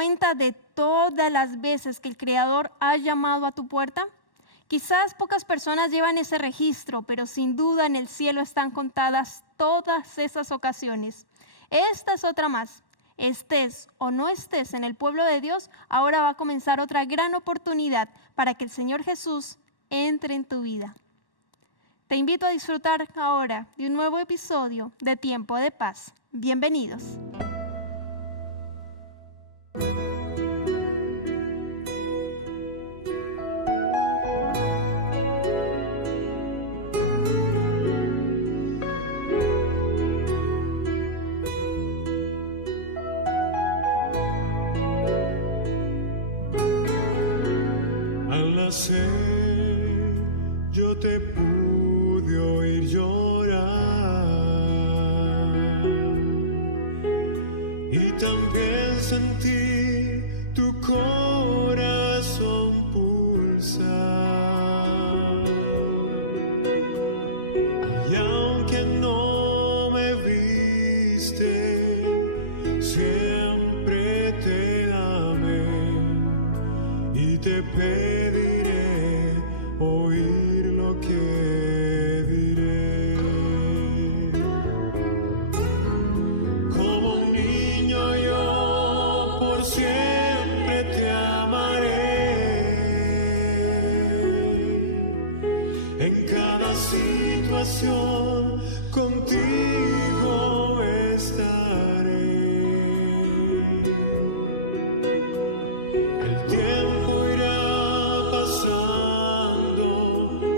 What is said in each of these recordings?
cuenta de todas las veces que el Creador ha llamado a tu puerta? Quizás pocas personas llevan ese registro, pero sin duda en el cielo están contadas todas esas ocasiones. Esta es otra más. Estés o no estés en el pueblo de Dios, ahora va a comenzar otra gran oportunidad para que el Señor Jesús entre en tu vida. Te invito a disfrutar ahora de un nuevo episodio de Tiempo de Paz. Bienvenidos. Al nacer yo te pude oír llorar y también sentí tu corazón pulsar. Y aunque no me viste, siempre te amé y te pediré oír lo que diré. Como un niño yo por siempre te amaré. En cada situación contigo estaré. El tiempo irá pasando,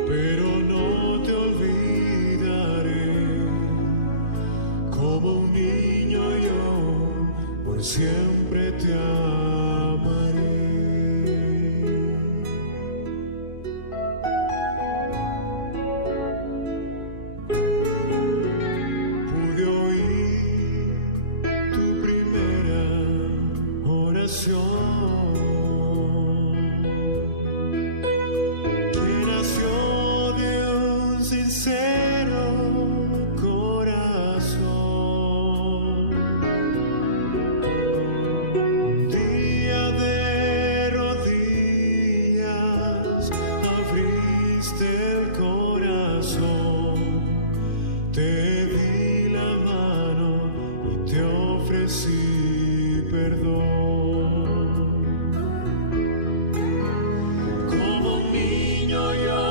pero no te olvidaré. Como un niño yo por siempre te amaré. Pude oír tu primera oración, que nació de un sincero corazón. Un día de rodillas abriste el corazón, te di la mano y te ofrecí perdón. Como un niño yo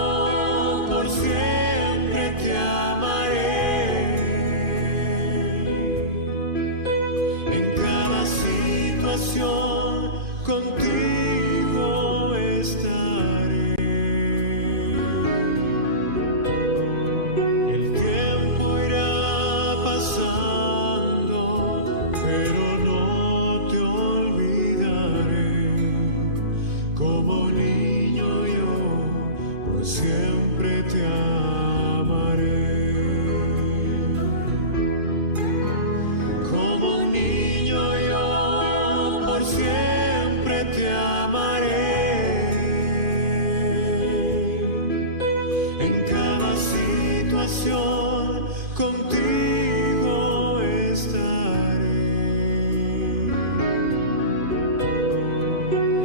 por siempre te amaré. En cada situación contigo estaré. El tiempo irá pasando, pero no te olvidaré. Como niño yo por siempre te amaré. Como un niño yo por siempre te amaré. En cada situación contigo estaré.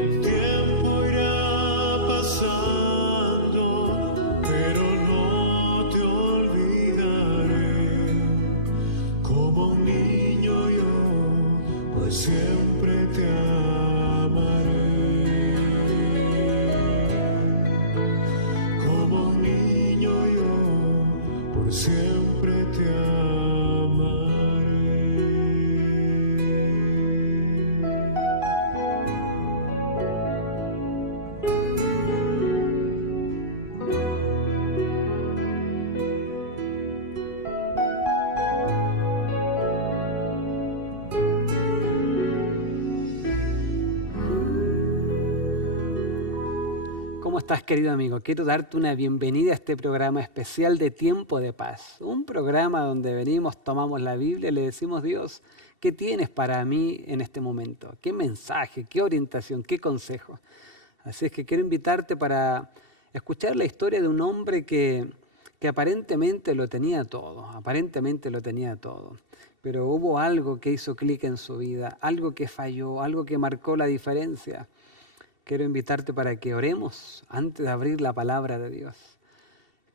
El tiempo irá pasando, pero no te olvidaré. Como un niño yo por siempre te amaré. Como un niño yo por siempre te amaré. ¿Cómo estás, querido amigo? Quiero darte una bienvenida a este programa especial de Tiempo de Paz. Un programa donde venimos, tomamos la Biblia y le decimos, Dios, ¿qué tienes para mí en este momento? ¿Qué mensaje, qué orientación, qué consejo? Así es que quiero invitarte para escuchar la historia de un hombre que que aparentemente lo tenía todo, pero hubo algo que hizo clic en su vida, algo que falló, algo que marcó la diferencia. Quiero invitarte para que oremos antes de abrir la palabra de Dios.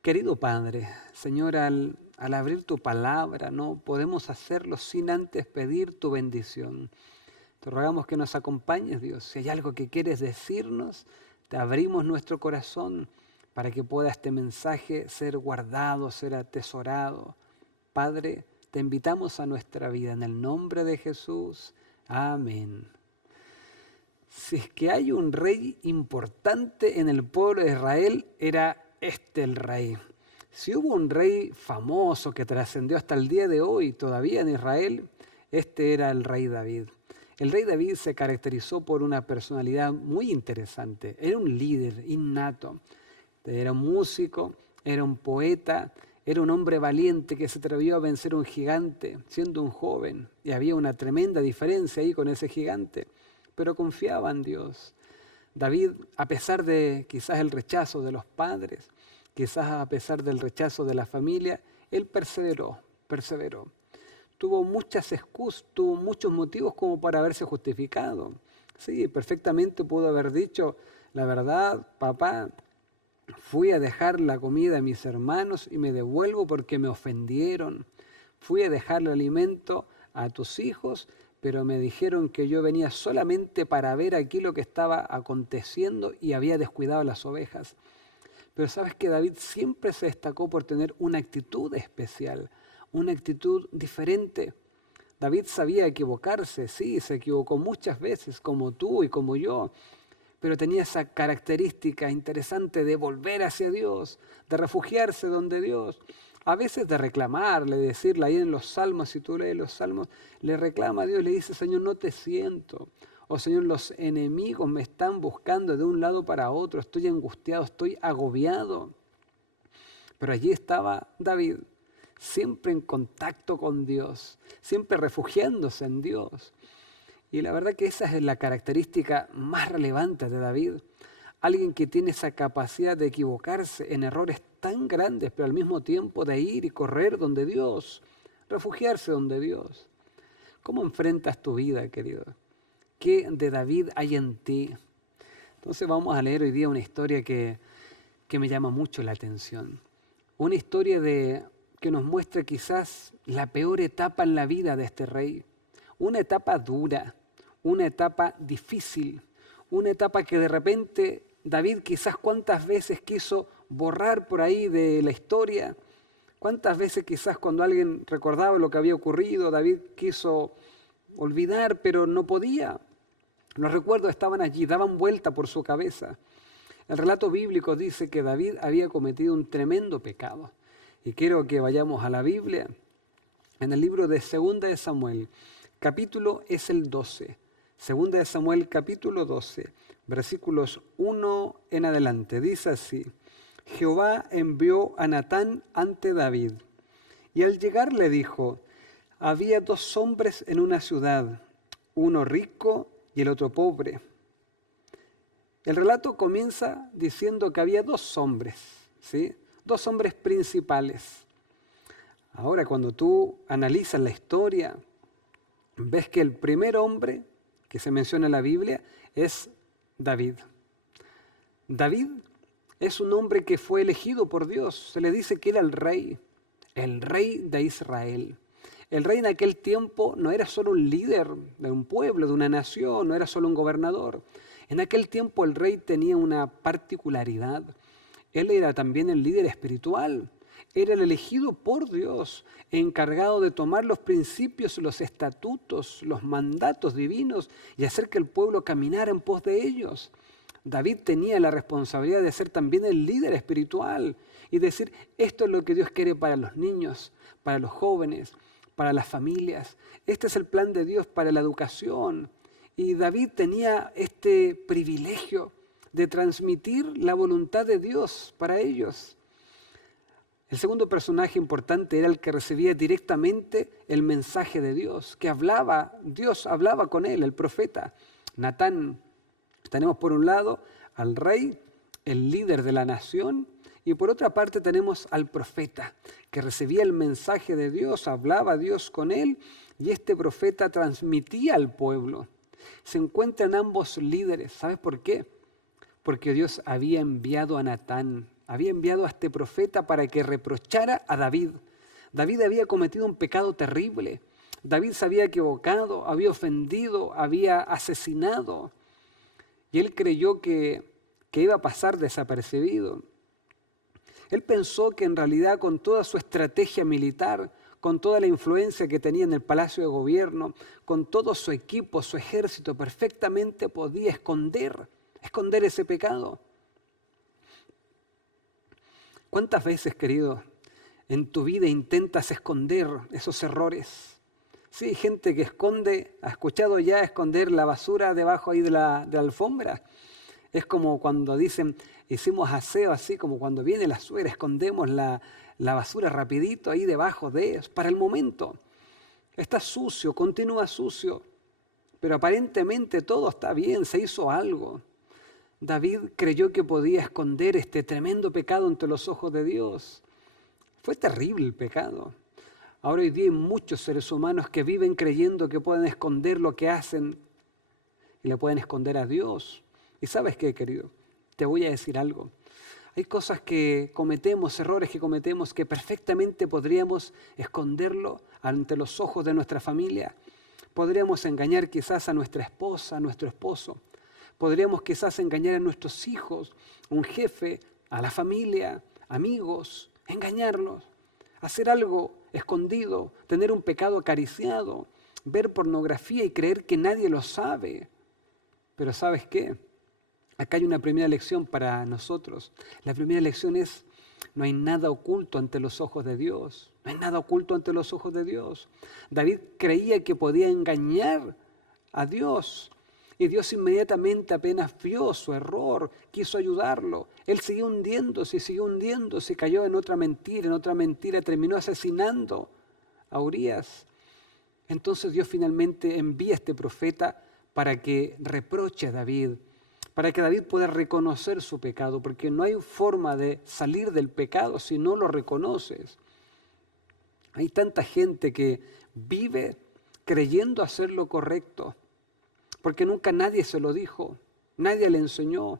Querido Padre, Señor, al abrir tu palabra, no podemos hacerlo sin antes pedir tu bendición. Te rogamos que nos acompañes, Dios. Si hay algo que quieres decirnos, te abrimos nuestro corazón para que pueda este mensaje ser guardado, ser atesorado. Padre, te invitamos a nuestra vida en el nombre de Jesús. Amén. Si es que hay un rey importante en el pueblo de Israel, era el rey. Si hubo un rey famoso que trascendió hasta el día de hoy todavía en Israel, este era el rey David. El rey David se caracterizó por una personalidad muy interesante. Era un líder innato. Era un músico, era un poeta, era un hombre valiente que se atrevió a vencer a un gigante siendo un joven. Y había una tremenda diferencia ahí con ese gigante, pero confiaba en Dios. David, a pesar de quizás el rechazo de los padres, quizás a pesar del rechazo de la familia, él perseveró. Tuvo muchas excusas, tuvo muchos motivos como para haberse justificado. Sí, perfectamente pudo haber dicho, la verdad, papá, fui a dejar la comida a mis hermanos y me devuelvo porque me ofendieron. Fui a dejar el alimento a tus hijos, pero me dijeron que yo venía solamente para ver aquí lo que estaba aconteciendo y había descuidado las ovejas. Pero sabes que David siempre se destacó por tener una actitud especial, una actitud diferente. David sabía equivocarse, sí, se equivocó muchas veces, como tú y como yo, pero tenía esa característica interesante de volver hacia Dios, de refugiarse donde Dios, a veces de reclamarle, decirle ahí en los salmos, si tú lees los salmos, le reclama a Dios, le dice, Señor, no te siento. O Señor, los enemigos me están buscando de un lado para otro, estoy angustiado, estoy agobiado. Pero allí estaba David, siempre en contacto con Dios, siempre refugiándose en Dios. Y la verdad que esa es la característica más relevante de David. Alguien que tiene esa capacidad de equivocarse en errores tan grandes, pero al mismo tiempo de ir y correr donde Dios, refugiarse donde Dios. ¿Cómo enfrentas tu vida, querido? ¿Qué de David hay en ti? Entonces vamos a leer hoy día una historia que me llama mucho la atención. Una historia que nos muestra quizás la peor etapa en la vida de este rey. Una etapa dura, una etapa difícil, una etapa que de repente David quizás cuántas veces quiso borrar por ahí de la historia. Cuántas veces quizás cuando alguien recordaba lo que había ocurrido, David quiso olvidar, pero no podía. Los recuerdos estaban allí, daban vuelta por su cabeza. El relato bíblico dice que David había cometido un tremendo pecado. Y quiero que vayamos a la Biblia, en el libro de 2 de Samuel, capítulo es el 12. 2 de Samuel, capítulo 12, versículos 1 en adelante. Dice así, Jehová envió a Natán ante David, y al llegar le dijo, había 2 hombres en una ciudad, uno rico y el otro pobre. El relato comienza diciendo que había 2 hombres, ¿sí? 2 hombres principales. Ahora, cuando tú analizas la historia, ves que el primer hombre que se menciona en la Biblia es David. David es un hombre que fue elegido por Dios. Se le dice que era el rey de Israel. El rey en aquel tiempo no era solo un líder de un pueblo, de una nación, no era solo un gobernador. En aquel tiempo el rey tenía una particularidad. Él era también el líder espiritual. Era el elegido por Dios, encargado de tomar los principios, los estatutos, los mandatos divinos y hacer que el pueblo caminara en pos de ellos. David tenía la responsabilidad de ser también el líder espiritual y decir, esto es lo que Dios quiere para los niños, para los jóvenes, para las familias. Este es el plan de Dios para la educación. Y David tenía este privilegio de transmitir la voluntad de Dios para ellos. El segundo personaje importante era el que recibía directamente el mensaje de Dios, que Dios hablaba con él, el profeta Natán. Tenemos por un lado al rey, el líder de la nación, Y por otra parte tenemos al profeta, que recibía el mensaje de Dios, hablaba Dios con él, y este profeta transmitía al pueblo. Se encuentran ambos líderes. ¿Sabes por qué? Porque Dios había enviado a Natán, había enviado a este profeta para que reprochara a David. David había cometido un pecado terrible. David se había equivocado, había ofendido, había asesinado. Y él creyó que iba a pasar desapercibido. Él pensó que en realidad con toda su estrategia militar, con toda la influencia que tenía en el palacio de gobierno, con todo su equipo, su ejército, perfectamente podía esconder ese pecado. ¿Cuántas veces, querido, en tu vida intentas esconder esos errores? Sí, hay gente que esconde, ¿ha escuchado ya esconder la basura debajo ahí de la alfombra? Es como cuando dicen, hicimos aseo, así como cuando viene la suegra, escondemos la basura rapidito ahí debajo de ellos, para el momento. Está sucio, continúa sucio, pero aparentemente todo está bien, se hizo algo. David creyó que podía esconder este tremendo pecado ante los ojos de Dios. Fue terrible el pecado. Ahora hoy día hay muchos seres humanos que viven creyendo que pueden esconder lo que hacen y le pueden esconder a Dios. ¿Y sabes qué, querido? Te voy a decir algo. Hay cosas que cometemos, errores que cometemos, que perfectamente podríamos esconderlo ante los ojos de nuestra familia. Podríamos engañar quizás a nuestra esposa, a nuestro esposo. Podríamos quizás engañar a nuestros hijos, a un jefe, a la familia, amigos, engañarlos. Hacer algo escondido, tener un pecado acariciado, ver pornografía y creer que nadie lo sabe. Pero ¿sabes qué? Acá hay una primera lección para nosotros. La primera lección es, no hay nada oculto ante los ojos de Dios. No hay nada oculto ante los ojos de Dios. David creía que podía engañar a Dios. Y Dios inmediatamente apenas vio su error, quiso ayudarlo. Él siguió hundiéndose, cayó en otra mentira, terminó asesinando a Urías. Entonces Dios finalmente envía a este profeta para que reproche a David, para que David pueda reconocer su pecado, porque no hay forma de salir del pecado si no lo reconoces. Hay tanta gente que vive creyendo hacer lo correcto, porque nunca nadie se lo dijo, nadie le enseñó.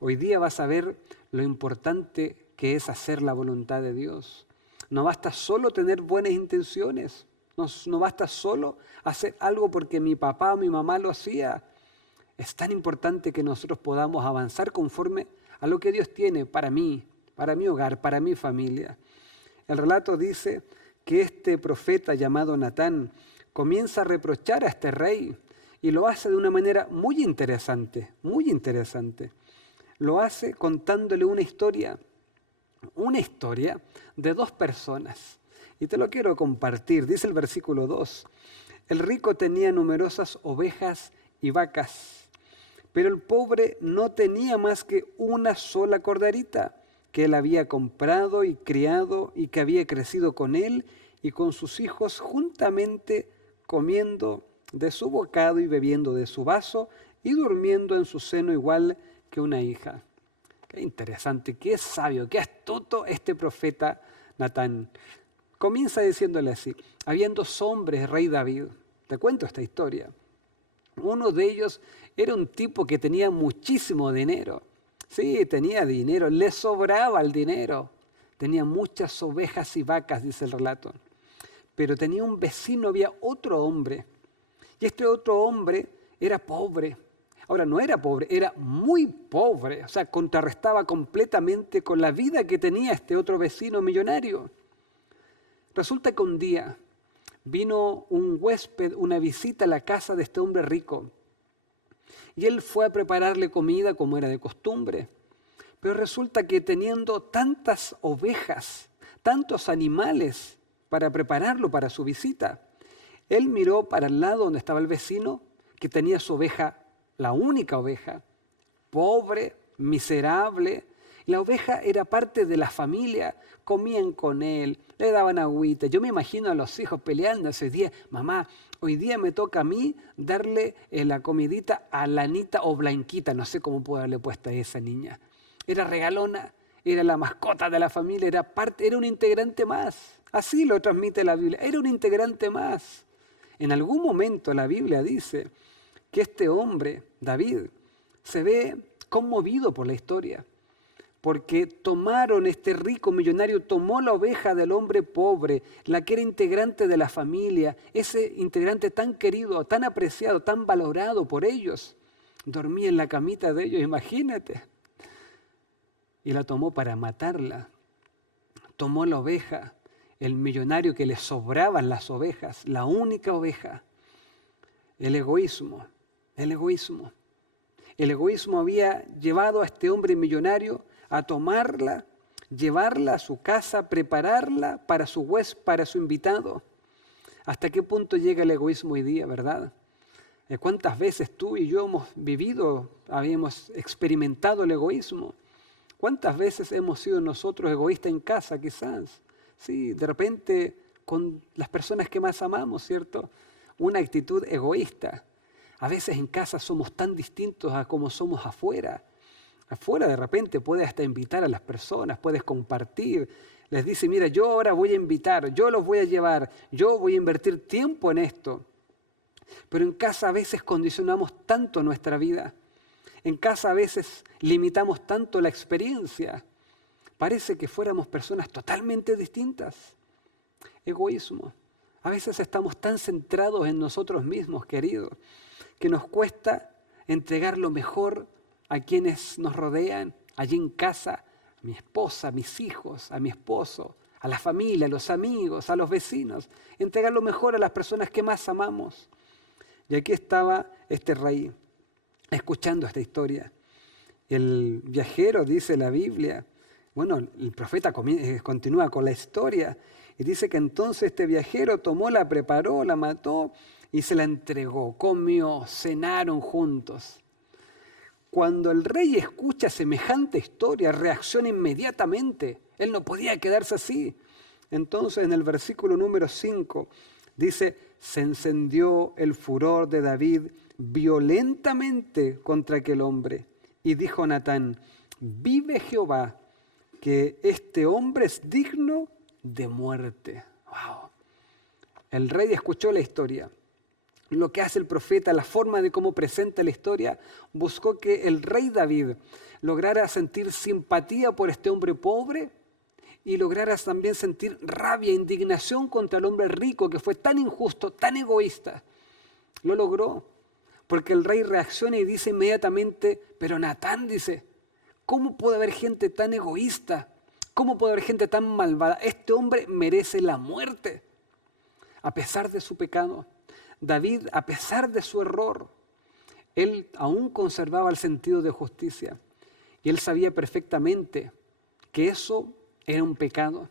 Hoy día vas a ver lo importante que es hacer la voluntad de Dios. No basta solo tener buenas intenciones, no basta solo hacer algo porque mi papá o mi mamá lo hacía. Es tan importante que nosotros podamos avanzar conforme a lo que Dios tiene para mí, para mi hogar, para mi familia. El relato dice que este profeta llamado Natán comienza a reprochar a este rey y lo hace de una manera muy interesante, muy interesante. Lo hace contándole una historia de dos personas. Y te lo quiero compartir. Dice el versículo 2, el rico tenía numerosas ovejas y vacas, pero el pobre no tenía más que una sola corderita que él había comprado y criado y que había crecido con él y con sus hijos juntamente, comiendo de su bocado y bebiendo de su vaso y durmiendo en su seno igual que una hija. Qué interesante, qué sabio, qué astuto este profeta Natán. Comienza diciéndole así, habían dos hombres, rey David. Te cuento esta historia. Uno de ellos era un tipo que tenía muchísimo dinero. Sí, tenía dinero, le sobraba el dinero. Tenía muchas ovejas y vacas, dice el relato. Pero tenía un vecino, había otro hombre. Y este otro hombre era pobre. Ahora, no era pobre, era muy pobre. O sea, contrarrestaba completamente con la vida que tenía este otro vecino millonario. Resulta que un día vino un huésped, una visita a la casa de este hombre rico. Y él fue a prepararle comida como era de costumbre. Pero resulta que teniendo tantas ovejas, tantos animales para prepararlo para su visita, él miró para el lado donde estaba el vecino, que tenía su oveja, la única oveja, pobre, miserable. La oveja era parte de la familia, comían con él, le daban agüita. Yo me imagino a los hijos peleando ese día, mamá, hoy día me toca a mí darle la comidita a Lanita o Blanquita, no sé cómo puedo haberle puesto a esa niña. Era regalona, era la mascota de la familia, era un integrante más. Así lo transmite la Biblia, era un integrante más. En algún momento la Biblia dice que este hombre, David, se ve conmovido por la historia, porque tomaron, este rico millonario tomó la oveja del hombre pobre, la que era integrante de la familia, ese integrante tan querido, tan apreciado, tan valorado por ellos, dormía en la camita de ellos, imagínate, y la tomó para matarla. Tomó la oveja, el millonario que le sobraban las ovejas, la única oveja. El egoísmo. El egoísmo había llevado a este hombre millonario a tomarla, llevarla a su casa, prepararla para su huésped, para su invitado. ¿Hasta qué punto llega el egoísmo hoy día, verdad? ¿Cuántas veces tú y yo habíamos experimentado el egoísmo? ¿Cuántas veces hemos sido nosotros egoístas en casa, quizás? Sí, de repente con las personas que más amamos, ¿cierto? Una actitud egoísta. A veces en casa somos tan distintos a como somos afuera. Afuera de repente puedes hasta invitar a las personas, puedes compartir. Les dice, mira, yo ahora voy a invitar, yo los voy a llevar, yo voy a invertir tiempo en esto. Pero en casa a veces condicionamos tanto nuestra vida. En casa a veces limitamos tanto la experiencia. Parece que fuéramos personas totalmente distintas. Egoísmo. A veces estamos tan centrados en nosotros mismos, queridos, que nos cuesta entregar lo mejor a quienes nos rodean, allí en casa, a mi esposa, a mis hijos, a mi esposo, a la familia, a los amigos, a los vecinos. Entregar lo mejor a las personas que más amamos. Y aquí estaba este rey, escuchando esta historia. El viajero, dice la Biblia, bueno, el profeta continúa con la historia y dice que entonces este viajero tomó, la preparó, la mató y se la entregó, comió, cenaron juntos. Cuando el rey escucha semejante historia, reacciona inmediatamente. Él no podía quedarse así. Entonces en el versículo número 5 dice, se encendió el furor de David violentamente contra aquel hombre. Y dijo Natán, vive Jehová, que este hombre es digno de muerte. Wow. El rey escuchó la historia. Lo que hace el profeta, la forma de cómo presenta la historia, buscó que el rey David lograra sentir simpatía por este hombre pobre y lograra también sentir rabia, indignación contra el hombre rico que fue tan injusto, tan egoísta. Lo logró, porque el rey reacciona y dice inmediatamente, pero Natán dice, ¿cómo puede haber gente tan egoísta? ¿Cómo puede haber gente tan malvada? Este hombre merece la muerte. A pesar de su pecado, David, a pesar de su error, él aún conservaba el sentido de justicia. Y él sabía perfectamente que eso era un pecado.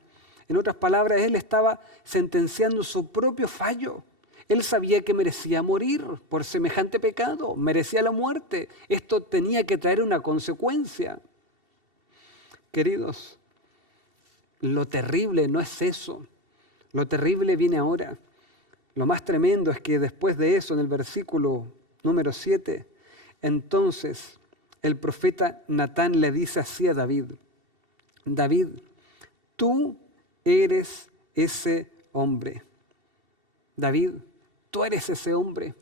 En otras palabras, él estaba sentenciando su propio fallo. Él sabía que merecía morir por semejante pecado, merecía la muerte. Esto tenía que traer una consecuencia. Queridos, lo terrible no es eso. Lo terrible viene ahora. Lo más tremendo es que después de eso, en el versículo número 7, entonces el profeta Natán le dice así a David, David, tú eres ese hombre. David, tú eres ese hombre.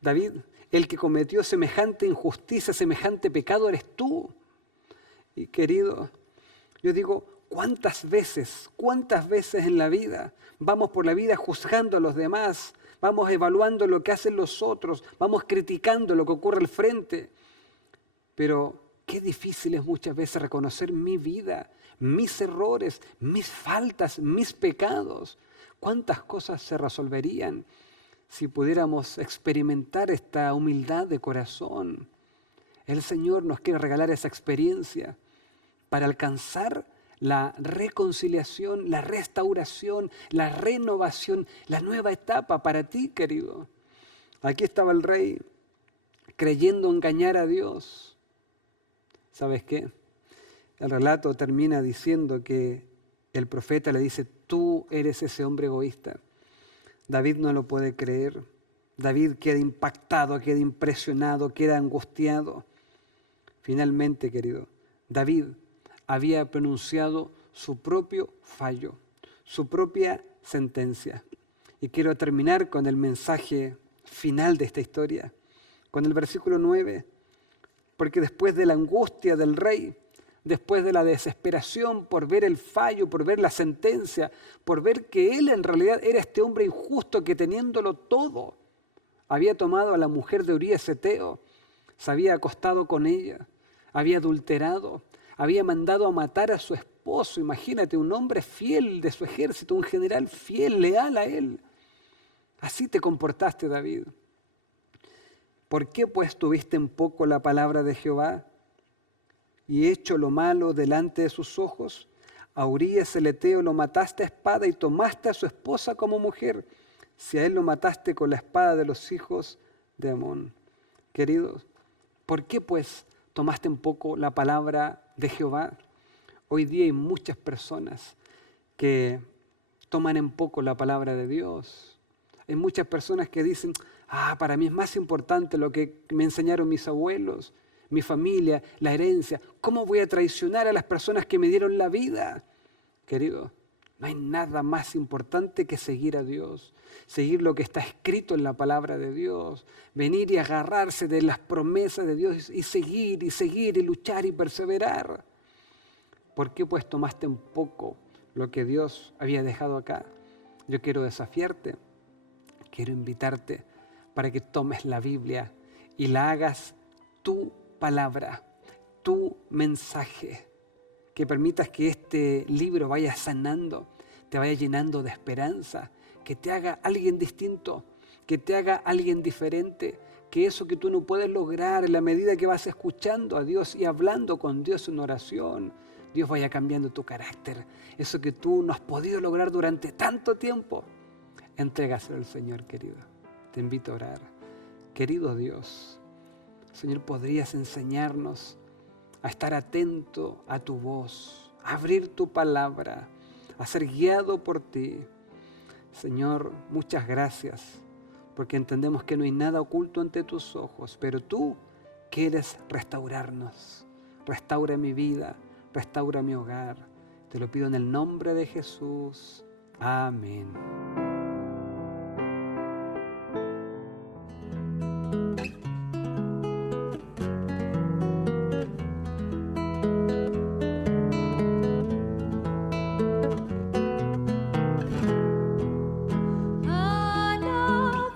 David, el que cometió semejante injusticia, semejante pecado, eres tú. Y querido, yo digo, ¿cuántas veces en la vida vamos por la vida juzgando a los demás? Vamos evaluando lo que hacen los otros, vamos criticando lo que ocurre al frente. Pero qué difícil es muchas veces reconocer mi vida, mis errores, mis faltas, mis pecados. ¿Cuántas cosas se resolverían si pudiéramos experimentar esta humildad de corazón? El Señor nos quiere regalar esa experiencia para alcanzar la reconciliación, la restauración, la renovación, la nueva etapa para ti, querido. Aquí estaba el rey creyendo engañar a Dios. ¿Sabes qué? El relato termina diciendo que el profeta le dice, tú eres ese hombre egoísta. David no lo puede creer. David queda impactado, queda impresionado, queda angustiado. Finalmente, querido, David, había pronunciado su propio fallo, su propia sentencia. Y quiero terminar con el mensaje final de esta historia, con el versículo 9, porque después de la angustia del rey, después de la desesperación por ver el fallo, por ver la sentencia, por ver que él en realidad era este hombre injusto que teniéndolo todo, había tomado a la mujer de Urías Eteo, se había acostado con ella, había adulterado, había mandado a matar a su esposo. Imagínate, un hombre fiel de su ejército, un general fiel, leal a él. Así te comportaste, David. ¿Por qué pues tuviste en poco la palabra de Jehová y hecho lo malo delante de sus ojos? A Urías el Eteo lo mataste a espada y tomaste a su esposa como mujer, si a él lo mataste con la espada de los hijos de Amón. Queridos, ¿por qué pues tomaste en poco la palabra de Jehová? Hoy día hay muchas personas que toman en poco la palabra de Dios. Hay muchas personas que dicen, para mí es más importante lo que me enseñaron mis abuelos, mi familia, la herencia. ¿Cómo voy a traicionar a las personas que me dieron la vida? Querido, no hay nada más importante que seguir a Dios, seguir lo que está escrito en la palabra de Dios, venir y agarrarse de las promesas de Dios y seguir y luchar y perseverar. ¿Por qué pues tomaste en poco lo que Dios había dejado acá? Yo quiero desafiarte, quiero invitarte para que tomes la Biblia y la hagas tu palabra, tu mensaje, que permitas que este libro vaya sanando, te vaya llenando de esperanza, que te haga alguien distinto, que te haga alguien diferente, que eso que tú no puedes lograr en la medida que vas escuchando a Dios y hablando con Dios en oración, Dios vaya cambiando tu carácter. Eso que tú no has podido lograr durante tanto tiempo, entrégaselo al Señor, querido. Te invito a orar. Querido Dios, Señor, ¿podrías enseñarnos a estar atento a tu voz, a abrir tu palabra, a ser guiado por ti? Señor, muchas gracias, porque entendemos que no hay nada oculto ante tus ojos, pero tú quieres restaurarnos. Restaura mi vida, restaura mi hogar. Te lo pido en el nombre de Jesús. Amén.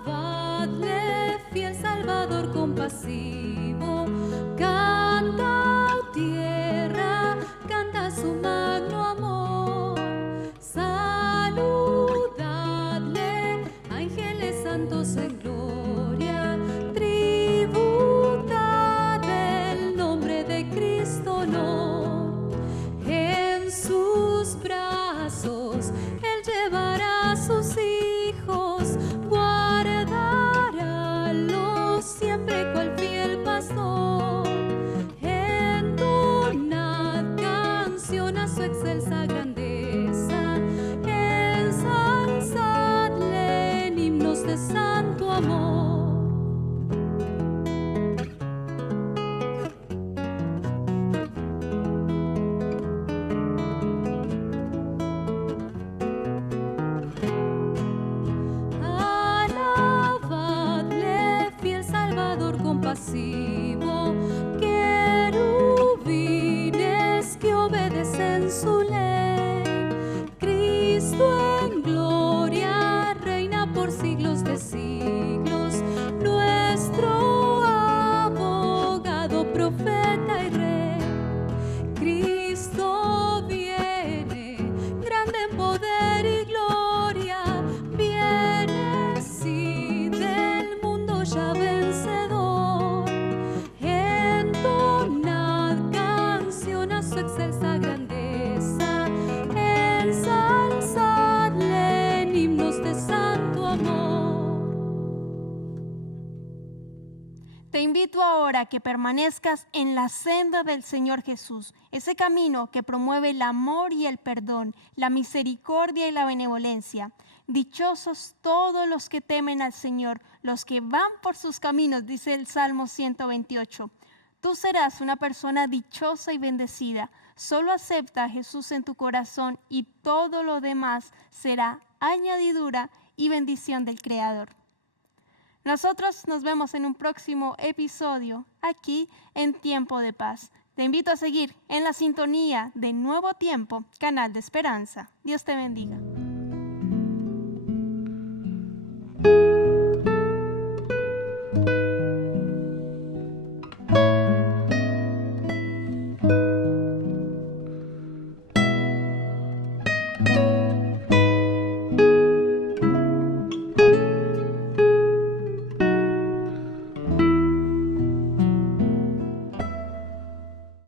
Alabadle, fiel Salvador compasivo, canta, oh tierra, canta su magno amor. Saludadle, ángeles santos en gloria, tributad el nombre de Cristo honor. En sus brazos Él llevará a sus hijos, guardarálos siempre cual fiel pastor. Entonad canción a su excelsa grandeza, ensalzadle en himnos de santo amor. Alabadle, fiel Salvador compasivo, querubines que obedecen su ley. Cristo en gloria reina por siglos de siglos, nuestro abogado, profeta y rey. Cristo viene, grande en poder y gloria, viene sí del mundo ya vencedor. Entonad canción a su excelsa grandeza, ensalzadle en himnos de santo amor. Te invito ahora a que permanezcas en la senda del Señor Jesús, ese camino que promueve el amor y el perdón, la misericordia y la benevolencia. Dichosos todos los que temen al Señor, los que van por sus caminos, dice el Salmo 128. Tú serás una persona dichosa y bendecida. Solo acepta a Jesús en tu corazón y todo lo demás será añadidura y bendición del Creador. Nosotros nos vemos en un próximo episodio aquí en Tiempo de Paz. Te invito a seguir en la sintonía de Nuevo Tiempo, Canal de Esperanza. Dios te bendiga.